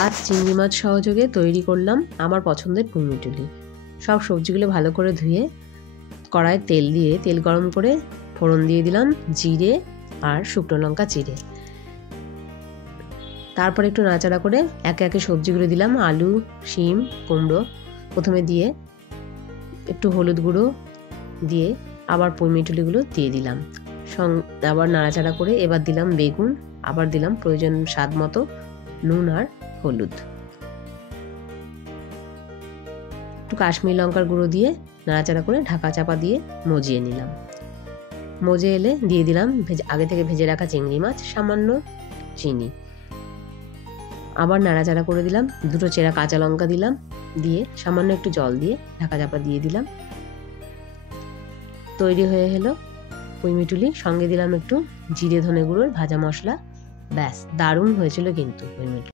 আর চিংড়ি মাছ সহযোগে তৈরি করলাম আমার পছন্দের পুঁইমিটুলি। সব সবজিগুলো ভালো করে ধুয়ে কড়ায় তেল দিয়ে তেল গরম করে ফোড়ন দিয়ে দিলাম জিরে আর শুকনো লঙ্কা চিড়ে। তারপর একটু নাড়াচাড়া করে একে একে সবজিগুলো দিলাম, আলু, শিম, কুমড়ো প্রথমে দিয়ে একটু হলুদ গুঁড়ো দিয়ে আবার পুঁইমিটুলিগুলো দিয়ে দিলাম। আবার নাড়াচাড়া করে এবার দিলাম বেগুন, আবার দিলাম প্রয়োজন স্বাদ মতো নুন আর হলুদ। একটু কাশ্মীরি লঙ্কার গুঁড়ো দিয়ে নাড়াচাড়া করে ঢাকা চাপা দিয়ে মজিয়ে নিলাম। মজে এলে দিয়ে দিলাম আগে থেকে ভেজে রাখা চিংড়ি মাছ, সামান্য চিনি। আবার নাড়াচাড়া করে দিলাম, দুটো চেরা কাঁচা লঙ্কা দিলাম, দিয়ে সামান্য একটু জল দিয়ে ঢাকা চাপা দিয়ে দিলাম। তৈরি হয়ে গেল পুঁইমিটুলি। সঙ্গে দিলাম একটু জিরে ধনে গুঁড়োর ভাজা মশলা। ব্যাস, দারুণ হয়েছিল কিন্তু পুঁইমিটুলি।